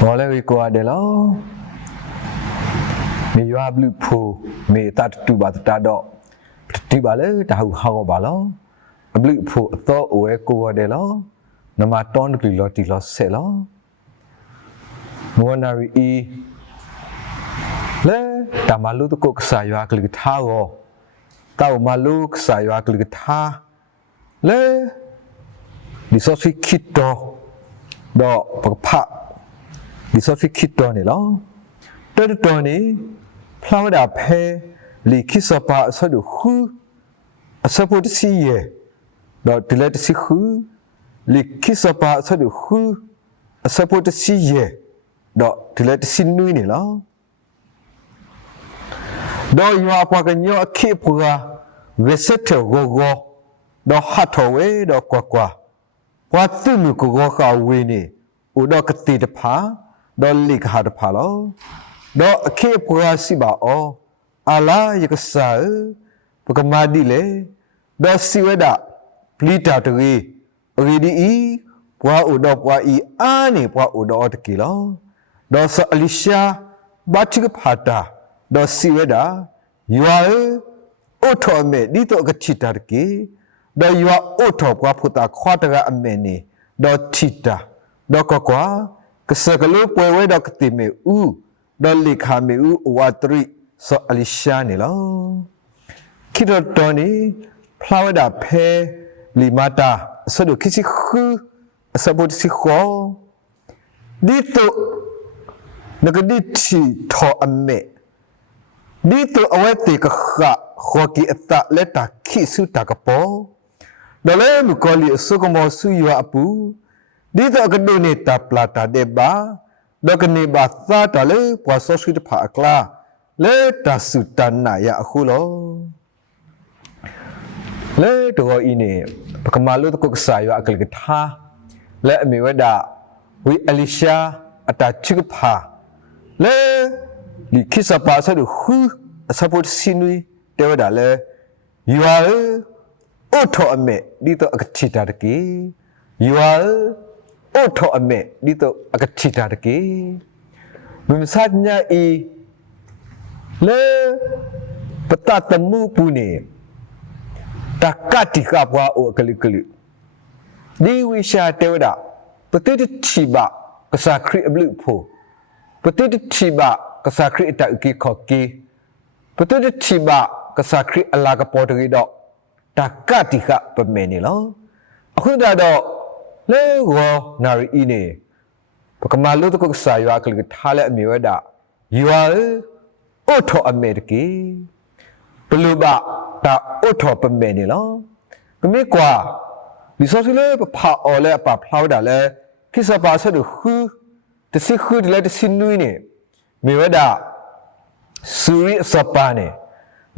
我来为国的咯，没有阿不铺，没打土巴打到，土巴嘞打好巴咯，阿不铺到为国的咯，那么当地落地落塞咯，我那里伊，嘞打马路都国啥有阿个个他哦，打马路啥有阿个个他，嘞，你说是คิด到ปะพะดิซอฟิคิดตัวนี่ลอตัวนี้พลาวดาเพลีคิสปาสะดุฮูสะโพตสิเยดอติเลตสิฮูลีคิสปาสะดุฮูสะโพตสิเยดอติเลตสินุยนี่ลอดอยว่าปะกันยอเคปัวเวเซตโกโกดอฮัตเวดอกว่าว่าตึมโกโกกาเวนี่อุดอกติดผาดอลิกหาดผาลอดอเคปราสิบาออาลายกษาปกมาดิเลดอสิเวดาปลีตาตรีรีดีอีปวาอุดอปวาอีอานี่ปวาอุดอตกิลอดอสอลิชาบาติกผาตาดอสิเวดายัวอุทอเมดิโตกจิตาตกิดอยัวอุทอปวาพุตาควาตระอเมนีดอจิตาดอกกว่ากษกลูป่วยไว้ดอกติเมอูดอลิคาเมอูวาตริสอลิชานี่ลอคิดตอนนี้พลาวดาเพลิมาตาสะดุคิสิคือสะบุตสิขอดิโตนกดิทิทออเมดิโตเอาไว้ติกะขะขอกิอตะเลตาคิสุตากะปอดอเลมุกอลิสุกมอสุยะปูဒီတော့ကဒိုနေတာပလာတာဒေဘာဒကနေဘာသာတလေပွာဆောရှိတဖာကလာလေတဆုတနာယအခုလောလေတော့ဤနေပကမာလုတကုကဆာယအကလကထာလေအမေဝဒဝီအလီရှာအတာချိကဖာလေဒီခိစပါဆဒဟူအစပုတ်စင်ဝီတေဝဒလေယူအာအိုထောအမေဒီတော့အကချီတာတကေယူအာโอทออเมดิโตอากชิตาตะเกบิมสัญญาอีเลปตตมูปูเนตากะติกะบวาโอกลิกลิดีวิชาเทวดาปฏิทิชิบะกษาคริอบลุโพปฏิทิชิบะกษาคริตะอุกิขอกีปฏิทิชิบะกษาคริอลากะปอตริดอกตากะติกะปะเมนี่ลอအခုဒါတော့လေရောနာရီအင်းနေပကမာလို့တကုဆာရွာကလေးထားလဲအမြဲဒါရွာအိုထောအမေတကေဘလူဘတာအိုထောပမေနေလောပမေကွာဒီဆိုစီလေဖာအော်လဲပဖလောက်တာလဲခိစပါဆဒခူတစီခူဒီလဲတစီနွေးနေမြဲဒါစူရီစပါနေ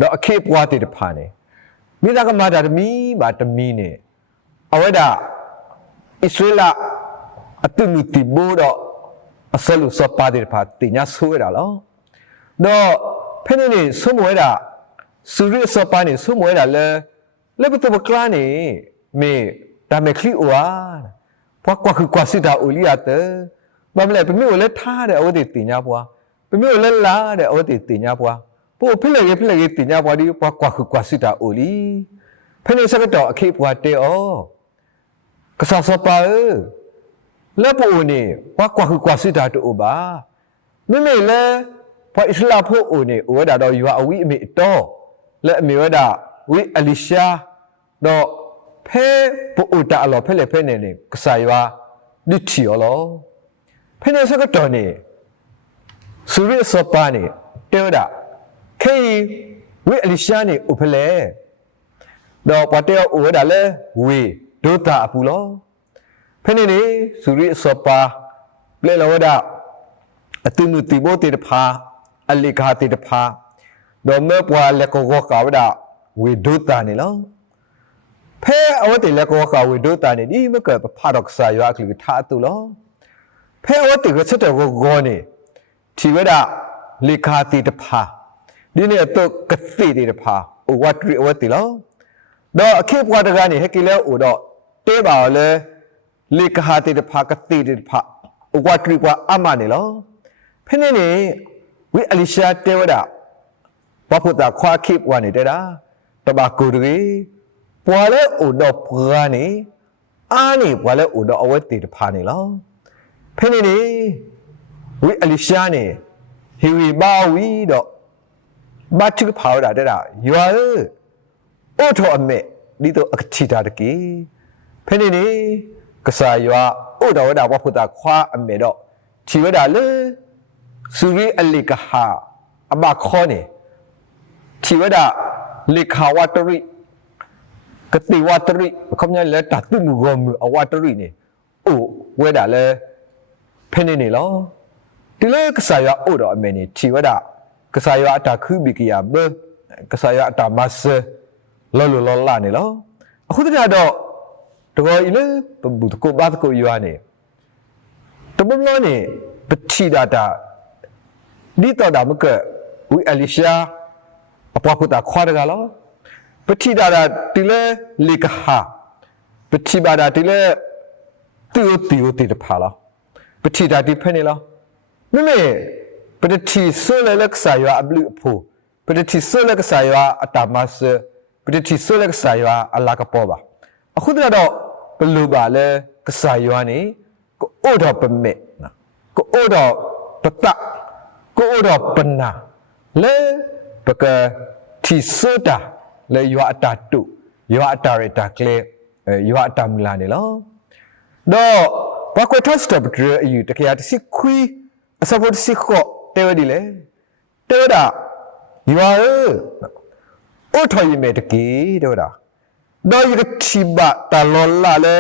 တော့အခေပွားတဲ့ဖာနေမိသားကမာတာတမီပါတမီနေအဝဲဒါอิสราเอลอัตุนุติโบดอสลุสปาเดพาติญาสุเวดาลอดอเพนนี่สุมเวดาสุริสปานี่สุมเวดาเลปตบกลานี่เมดาเมคลิโอวาพวกว่าคือกว่าสิดาอุลิยาเตบาเมเลเปมิโอเลท่าเดอวติติญาปัวเปมิโอเลลาเดอวติติญาปัวปูเพเลเกติญาปัวดิพวกว่าคือกว่าสิดาอุลิเพนนี่สกตออเคปัวเตอกษาสปาแล้วปูนี่ว่ากว่าคือกว่าสิดาตุบาไม่เลยพออิสลามพวกนี่อวดาดอยู่อวิเมโตและมีวดาวิอลิชาดอเพปูอุตาลอเพเลเพเนนี่กษายวาดิทิอลอเพเนสกตอนี่สุริสปานี่เตวดาเควิอลิชานี่อุเพเลดอปะเตออวดาเลวิဒုတာအပူလောဖနေနေစုရိစပါလေလဝဒအတုနုတိဘောတေတဖာအလိခာတေတဖာဒေါ်မေပွာလေကောကောကဝဒဝေဒုတာနေလောဖဲအဝတိလေကောကဝေဒုတာနေဒီမကဖာတော့ဆာရွာကလေးထားတူလောဖဲအဝတိကစတဲ့ကိုဂောနေထီဝဒလိခာတေတဖာဒီနေတော့ကတိတေတဖာဝတ်ရီအဝတိလောတော့အခေပွားတကနေဟက်ကီလဲအိုတော့တဲပါလေလေကဟာတေတဖာကတိတေတဖာ กว่าตรีกว่าอามาเนี่ยหรอเพ่นี่นี่วิอลิชาเทวดาว่าพุทธะควาคิบวันนี้เด้อตบากูรีปัวเลอุดอปรานี่อานี่ปัวเลอุดอเอาไว้ติดพานี่หรอเพ่นี่นี่วิอลิชานี่ฮิวิบาวีดอกบาชุกพาวดาเด้อยัวโอทออเมดิโตอักชิตาตะกีเพ่นี่นี่กษายัวโอดาวดาว่าพุทธะควาอเมดอกชีวดาเลสุริอลิกหาอบาคอนี่ชีวดาลิขาวาตริกติวาตริคำนี้เลยตัดตุ้มรวมมืออวาตรินี่โอ้เวดาเลยเพนนี่หรอที่เลยกษายาโอดอเมนี่ชีวดากษายาอัตคือบิกิยาเบกษายาอัตมาสลอลลานี่หรอအခုတည်းတော့တော်ဤလေဘုတကိုဘာတကိုယူရနေတဘလုံးနေပတိဒါတာဒီတော့ဒါမကဝီအလီရှာအပွားဖုတာခွာရကလောပတိဒါတာတိလေလေကဟာပတိဘာဒါတိလေတီတဖာလောပတိဒါတိဖနေလောမိမေပတိဆိုလေလက်ဆာယအဘလူဖူပတိဆိုလက်ဆာယအတမစပတိဆိုလက်ဆာယအလာကပေါ်ပါအခုတည်းတော့ဘလူပါလေကဆာယနေကိုအိုတော်ပမေနော်ကိုအိုတော်ပတကိုအိုတော်ပနာလေပကတီဆိုတာလေယောအတာတုယောအတာရတာကလေယောအတာမလာနေလောတော့ဘာကွတ်ထစတပဒရအယူတကယ်တစီခွီအစဖို့စီခောတဲဝဒီလေတဲတာယောအိုထော်ရမေတကေတော့တာတော့ရချိဘတာလောလာလေ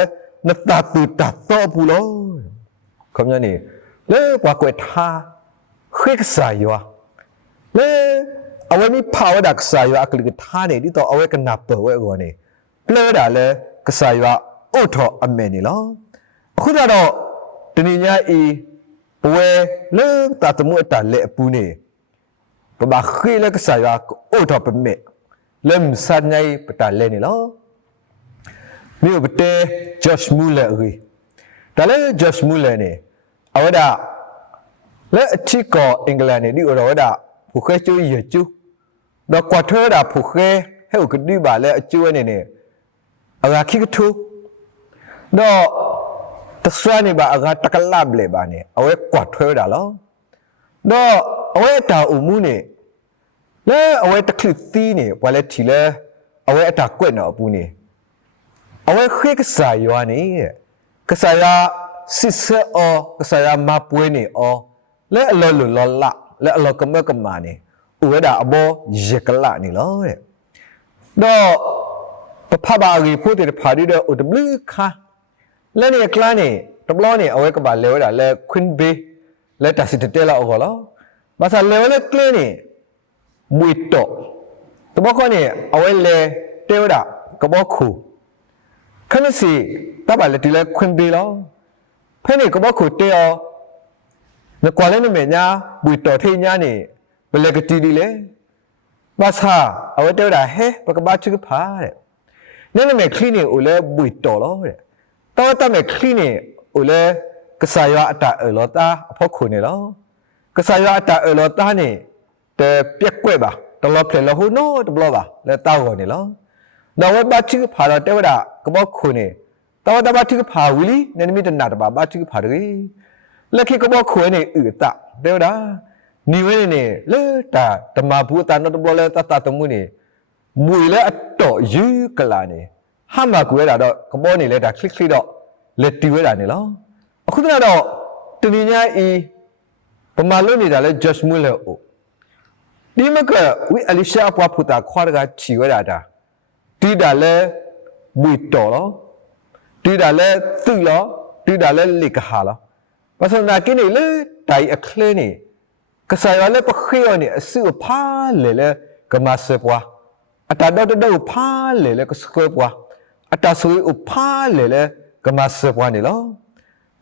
နတတူတတော့ဘူးလို့ခမညာနေလေဘာကွတ်ထားခိကစာယောလေအဝဲမိပါဝဒကစာယောအကလကထားနေဒီတော့အဝဲကနာပဝဲကောနေပလဲတာလေကစာယောအိုထော်အမေနေလောအခုတော့တဏိညာဤဘဝဲလေတတမှုတလေအပူနေပဘာခိလေကစာယောအိုထော်ပမေလမ်စန်ညိပတလေနေလောမြို့ပတဲဂျော့ရှ်မူလာရီဒါလေဂျော့ရှ်မူလာနေအဝဒလေအချီကောအင်္ဂလန်နေဒီအော်ဝဒဖူခဲကျူရကျူတော့ကွာထွဲတာဖူခဲဟဲ့ကဒီပါလေအကျူနေနေအဂါခိကထူတော့တဆွာနေပါအဂါတကလပ်လေပါနေအဝဲကွာထွဲတာလောတော့အဝဲတာအုံမှုနေလေအဝဲတခလသီးနေဘာလဲထီလဲအဝဲအတာကွက်နော်ပူနေအဝဲခိကစာယောနေကစာယာစစ်စအောကစာယာမပွေးနေအောလဲအလောလောလာလဲအလောကမကမာနေဥဝဒါအဘောရကလာနေလောတဲ့တော့ပဖဘာရီဖို့တဲ့ဖာရီတော့ဥဒဘလခါလဲနေကလာနေတဘလောနေအဝဲကပါလဲဝဒါလဲခွင်းဘေးလဲတစီတဲလာအောလောဘာသာလဲလဲကလင်းနေမွေတော့တဘောခနေအဝဲလဲတဲဝဒါကဘောခုခဏစီတပါလေဒီလဲခွင်းဘေးလောဖဲနေကဘောခုတဲအောနကွာလဲနေမညာဘွေတော်ထေညာနေဘလကတီဒီလေဘာသာအဝတဲတာဟဲပကဘာချစ်ဖာတဲ့နေနေမခလီနေဦးလဲဘွေတော်လောတဲ့တော်တမဲခလီနေဦးလဲကဆာယအတာအလောတာအဖို့ခုနေလောကဆာယအတာအလောတာနေတပြက်ကွဲ့ပါတလောဖလေလောဟိုနိုတဘလောပါလဲတောက်နေလောတော့ဝဘာချစ်ဖာတော့တဲဝတာကဘောခုနေတော်တဘာချစ်ဖာဝီလီနေနမီတနာတဘာဘာချစ်ဖာရီလက်ခိကဘောခွဲနေဥတတဲတာနီဝဲနေလေတာဓမ္မဘူးတာနော်တဘလဲတတတမှုနေမွေလဲအတော့ယူကလာနေဟာမကွဲတာတော့ကဘောနေလဲတာခလစ်ခလစ်တော့လက်တီဝဲတာနေလောအခုတော့တဏိညာဤပမာလို့နေတာလဲ just မွေလဲအိုဒီမကဝီအလီရှာပွားဖူတာခွာရကချီဝဲတာတီတာလဲဘွေတော်လောတီတာလဲသူ့လောတီတာလဲလိကဟာလောဘာသာနာကိနေလေတိုင်အခလဲနေကဆာရလဲပခေရနေအစုဖားလေလေကမဆပွားအတာတော့ဖားလေလေကစကွဲပွားအတာဆွေးဖားလေလေကမဆပွားနေလော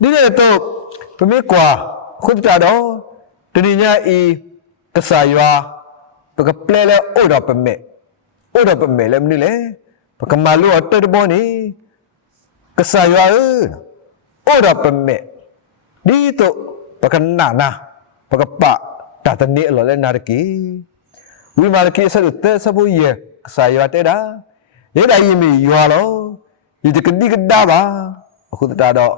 ဒီလေတော့ပမေကွာခုတတော်တဏိညာဤကဆာယပကပလဲလေအိုတော်ပမေလေမနီလေပကမလူအတတဘောနေကဆာယအိုတော်ပမေ ดีโตปะกันนานะปะกะปะตาตะเนอลอเลนาตะกีวิมาลกีสะดุเตสะบุเยกะสายอเตดาเยดายิมียัวโลยิตะกะดิกะดาบาအခုတတာတော့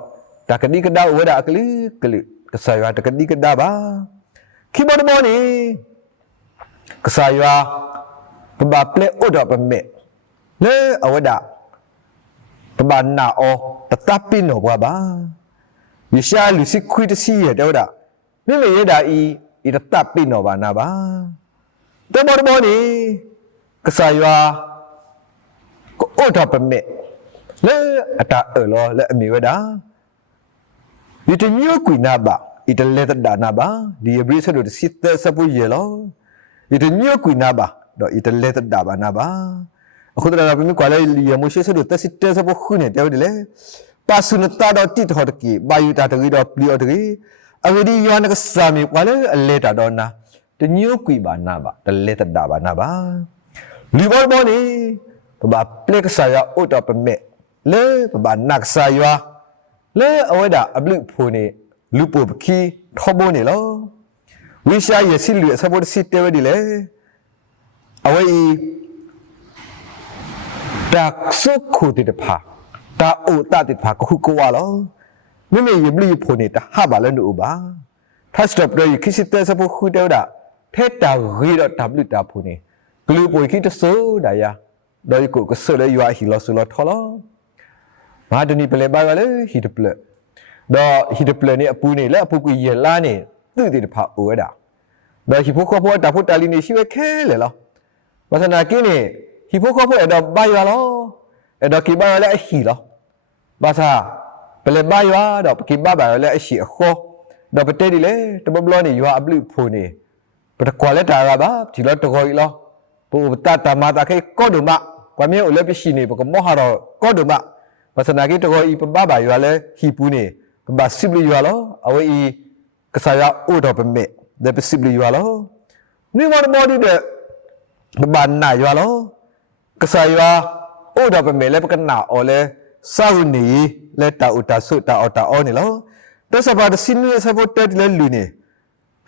တကတိကဒါဝဲတာကလိကလိကဆာယွာတကတိကဒါပါခိဘတ်မောနီကဆာယွာပပပလေဥဒပမေလေအဝဒပပနာအောတတပိနောဘွားပါယရှာလူစီခွိတစီရတော့တာမိမရတာဤတတပိနောဘာနာပါတေမောမောနီကဆာယွာကိုဥဒပမေလေအတာလောလေအမီဝဒါဒီတညကွိနာဘာဤတလေတဒါနာဘာဒီဘရိဆဒိုစစ်တစပူယေလောဒီတညကွိနာဘာတော့ဤတလေတဒါဘာနာဘာအခုတရာပမီကွာလေလီယမိုရှိဆဒိုတစစ်တစပူခုနေတဲဒီလေပါဆုနတာတော့တိတော်တကီဘာယူတာတကီတော့ပလီအော်တကီအဝဒီယောနကစာမီကွာလေအလေတာတော့နာတညကွိဘာနာဘာတလေတဒါဘာနာဘာလီဘောဘောနီဘာပလက်ဆာယာအိုတော့ပမေလေပပနက်ဆာယွာလေအဝဒအပလူဖိုနေလူပုပခီထောဘိုနေလောဝိရှာယစီလူစပေါ်စီတဲဝဒီလေအဝေတက်ဆုခုတိတဖာတာအိုတတိဖာခုကဝါလောမိမေယပလူဖိုနေတာဟာပါလဲနူပါထတ်စတော့ပြခိစစ်တဲစပေါ်ခုတဲဝဒထဲတာရီတော့တဘလူတာဖိုနေဂလူပွေခိတဆိုဒါယာဒေါ်ကိုကဆလေယွာဟီလောဆလောထောလောမာဒနီပလေဘာလေဟီဒပလတော့ဟီဒပလနေအပူနေလက်အပူကရလာနေသူ့တည်တဖာအိုရတာတော့ဟီဖိုခေါဖိုတာဖိုတာလီနေရှိဝဲခဲလေလောမဆနာကင်းနေဟီဖိုခေါဖိုအဲ့တော့ဘာရွာလောအဲ့တော့ကိဘာလေအဟီလောဘာသာပလေဘာရွာတော့ကိဘာဘာလေအရှိအခေါ်တော့ပတဲဒီလေတဘဘလောနေရွာအပလူဖိုနေပတကွာလက်တာကပါဒီလောတကောကြီးလောပူတတမာတာခဲကောဒုမကွာမြေအိုလေပရှိနေပကမောဟာတော့ကောဒုမပစနာကိတကောဤပပဘာရွာလဲဟီပူနေပပစိဘလီရွာလောအဝေဤကဆာယအိုတော်ပမေဒေပစိဘလီရွာလောနိဝရမောဒီတဲ့ပပနာရွာလောကဆာယအိုတော်ပမေလဲပကနာအော်လဲစာဝနီလဲတာဥတာဆုတာအော်တာအော်နေလောတဆဘာတစင်းရဆဘောတက်လဲလူနေ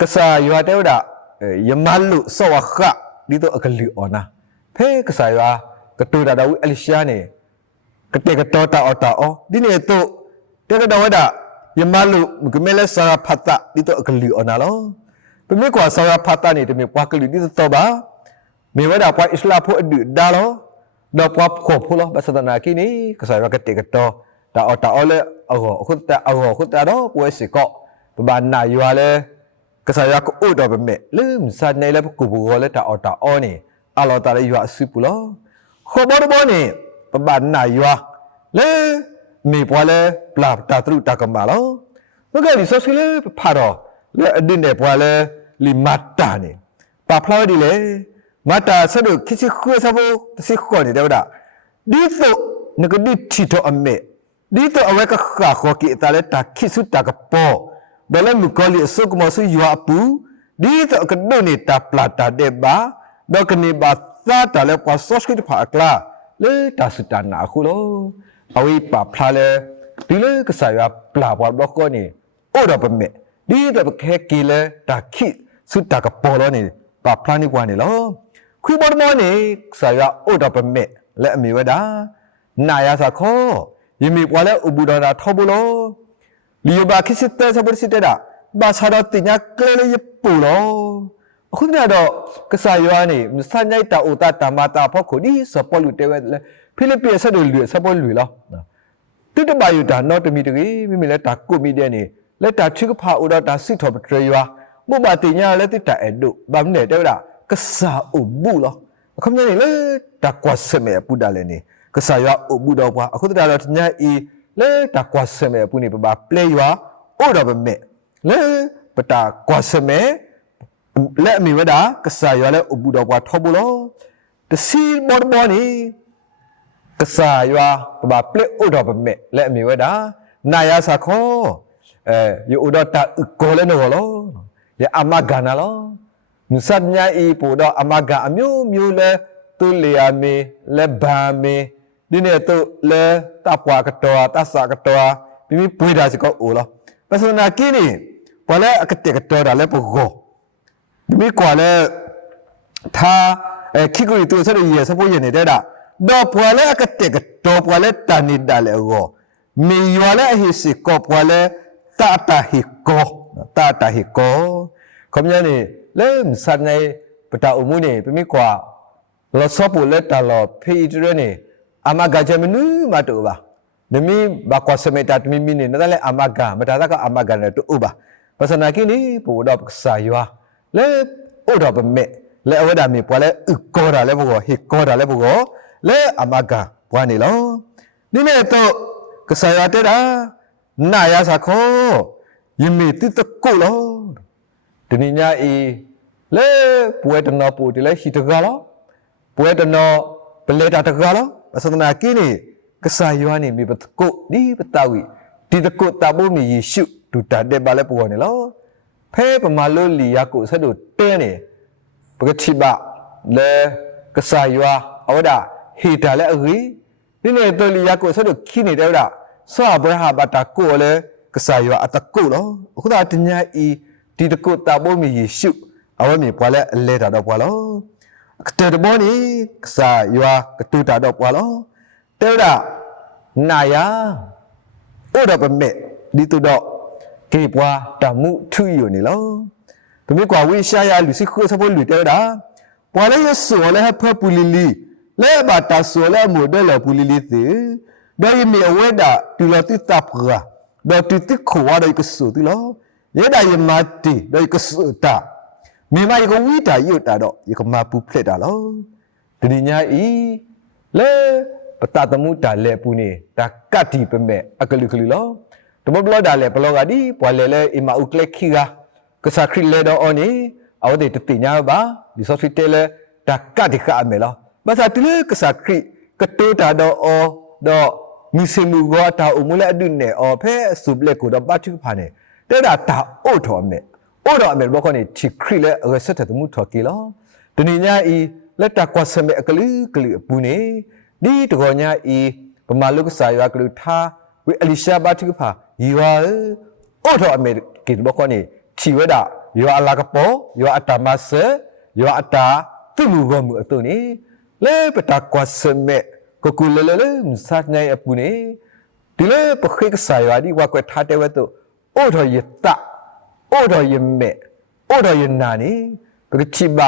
ကဆာရွာတဲ့ဝဒယမလူဆောဝခဒီတော့အကလီအော်နာဖဲကဆာယကတူတာဒဝအလရှာနေကတေကတောတာအော်တာအော်ဒီနေတော့တေကတော်ဝဒယမလူကမဲလဲဆာဖတ်တာဒီတော့အကလီအော်နာလောပမေကွာဆာဖတ်တာနေတမေပွားကလီဒီတော့ဘာမေဝဒပွားအစ္စလာဖို့အဒူဒါလောတော့ပွားခေါ်ဖို့လောဘသဒနာကိနေကဆာရကတေကတောတာအော်တာအော်လဲအော်ခုတ်တာအော်ခုတ်တာတော့ပွဲစီကောပဘာနာရွာလဲကဆာရကိုအိုတော့ပမေလူမစနေလဲကူဘူလဲတာအော်တာအော်နေအလောတာလဲရွာစုပူလောခေါ်ဘောဘောနေပပနာယွာလေမေပွားလေပလာတာတရုတာကမာလောဘကလီဆော့စကလေဖာတော့လေအဒင်းနေပွားလေလီမတ်တာနေပါဖလာဒီလေမတ်တာဆဒုခိစီခွေးစဘောတစီခေါ်နေတယ်ဒါဒီဆိုငကဒီချီတော့အမေဒီတော့အဝဲကခါခေါ်ကီတာလေတာခိစုတာကပေါ်ဘယ်လဲမကောလီဆုကမဆူယွာပူဒီတော့ကဒိုနေတာပလာတာတဲ့ဘာတော့ကနေဘာသာတာလေကွာဆော့စကီဖာကလာလေတာစတနာခုလောအဝိပါဖလာလေဒီလေကဆာရပလာဘောဘကောနေအိုတော့ပမေဒီတော့ခဲကီလေတာခိစုတာကပေါ်လောနေပါဖလာနေကွာနေလောခွေဘောမောနေဆာရအိုတော့ပမေလေအမီဝဒါနာယာစာခောယမီပွာလေဥဘူဒနာထောဘူးလောလီယဘာခိစစ်တဲဆဘစစ်တဲတာဘာသာတော့တင်ညာကလေးလေးပူလောအခုတည်းတော့ကဆာယွာနေမစညိုက်တာအိုတာတမတာဖို့ခုဒီစပေါ်လူတဲဝဲဖိလစ်ပင်းဆက်တို့လူစပေါ်လူလောတိတဘာယူတာနော်တမီတကြီးမိမိလက်တာကိုမီတဲ့နေလက်တာချိကဖာအိုတော့တာစစ်တော်ပထရယွာမှုပါတင်ညာလက်တိတာအဲ့တို့ဗမ်နေတဲတာကဆာအိုဘူးလောအခုမြင်နေလေတာကွာစမဲပူတာလည်းနေကဆာယွာအိုဘူးတော့ကွာအခုတည်းတော့တညာအီလေတာကွာစမဲပူနေပပပလေယွာအိုတော့ဗမဲလေပတာကွာစမဲလက်မီဝဒါကဆာယွာလဲအိုဘူးတော့ကွာထောဘူးလောတစီမော်မော်နီကဆာယွာပပပလေအိုတော့ဗမဲလက်မီဝဒါနာယာစာခောယိုအိုတော့တာကိုလဲနော်လောယအမဂနာလောမစတ်ညာဤပိုတော့အမဂအမျိုးမျိုးလဲသူလျာမီလဲဘာမီဒီနေ့တော့လဲတပွားကတော်တဆာကတော်မိမိပွေးတာစကောအိုလောပ ပတ်စနာကင်းနေပေါ်လဲအကတဲ့တော်တာလဲပုကောဒီမိကွာလဲထားခိကိုရီတူဆက်ရစဖို့ရနေတဲ့တာတော့ပေါ်လဲအကတဲ့တော်ပေါ်လဲတန်နေတာလဲကိုမေရွာလဲဟိစီကောပေါ်လဲတာတာဟိကောခမရနေလဲစနေပတာအမှုနေပြမိကွာလောစပူလဲတလောဖေးရနေအမဂါချမနူမတူပါနမီဘာကွာစမေတာတမီမီနေနဒလဲအမဂါမတာတာကအမဂါနဲ့တူပါပစနာကိနေပူတော့စာရွာလဲအိုတော့ပမေလဲအဝဒမီပွာလဲဥကောတာလဲဘောဟေကောတာလဲဘောလဲအမဂါပွာနေလောနိနေတော့ကဆာရတဲ့တာနာရစာခောယမီတိတကုလောတနိညာဤလဲပွေတနောပူတလဲဟီတကလောပွေတနောပလေတာတကလောပစနာကိနေကဆာရွာနေမိပတကုဒီပတဝီဒီတကုတဘုမီယေရှုဒူတာတဲ့ဘာလဲပေါ်နေလောဖဲပမာလို့လီယာကိုဆက်တို့တဲနေပကတိဘလဲကဆာရွာအဝဒဟီတာလဲအဂီဒီနေတလီယာကိုဆက်တို့ခိနေတယ်ဒါဆောဘရဟာဘတာကိုလဲကဆာရွာအတကုလောအခုဒါတညာဤဒီတကုတဘုမီယေရှုအဝမီပွာလဲအလဲတာတော့ပွာလောကတဲ့ဘောနီကဆာရွာကတူတာတော့ပွာလောတဲ့ဒါနာယာအိုတော့ပမေဒီတူတော့ကေပွားတမှုထူယူနေလောပမေကွာဝိရှာယာလူစီခိုစဖို့လူတဲ့ဒါပွာလဲရဆိုလဲဖပူလီလီလဲဘာတာဆိုလဲမိုဒဲလပူလီလီသေဒေါ်ယမီအဝဲတာတူလတိတပ်ရာဒေါ်တိတိခွာတဲ့ကဆူတီလောရဲဒါယမတီဒေါ်ကဆူတာမိမယကဝီတာယူတာတော့ယကမပူဖလက်တာလောဒီညာဤလဲပတတမှုတာလဲပူနေတာကတ်တီပမေအကလူကလူလောတမဘလဒါလဲဘလောကဒီပွာလဲလဲအမဥကလက်ခီကကစားခရီလဲတော့အော်နေအဝဒေတတိညာပါဒီဆိုဖီတဲလဲတာကတ်ဒီကအမေလောဘာသာတလေကစားခရီကတိုတာတော့အော်တော့မီစမူဂောတာအမှုလဲအဒုနေအော်ဖဲစုပလက်ကိုတော့ပတ်ချူဖာနေတဲ့တာတာအိုထော်မေအိုတော့အမေဘောကနေချီခရီလဲအရဆက်တဲ့မှုထော်ကီလောဒနီညာဤလက်တာကွာစမေအကလူကလူပူနေဒီတကောညာဤပမာလုကဆာရွာကလူထားဝိအလီရှာဘတ်ကဖာယွာအိုထော်အမေကေဘောကနေချီဝဒယွာအလာကပေါ်ယွာအတမဆယွာအတာသူလူကမှုအတုနေလဲပတာကွာစမေကိုကူလဲလဲမစတ်နိုင်အပူနေဒီလဲပခိကဆာရွာဒီဝါကွထားတဲ့ဝတ်တော့အိုထော်ယတအိုတော်ယမေအိုတော်ယနာနီပကတိဘ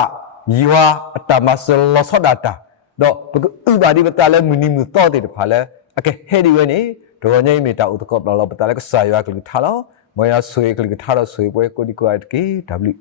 ယွာအတမဆလောဆဒတာတော့ပကဥပါဒီပတလဲမနီမတော့တဲ့ဖာလဲအကဲဟဲဒီဝဲနေဒေါ်ညိမီတာဥတကောပလောပတလဲကဆာယွာကလူထားလောမယာဆွေကလူထားတော့ဆွေပွဲကိုဒီကွာတကေ W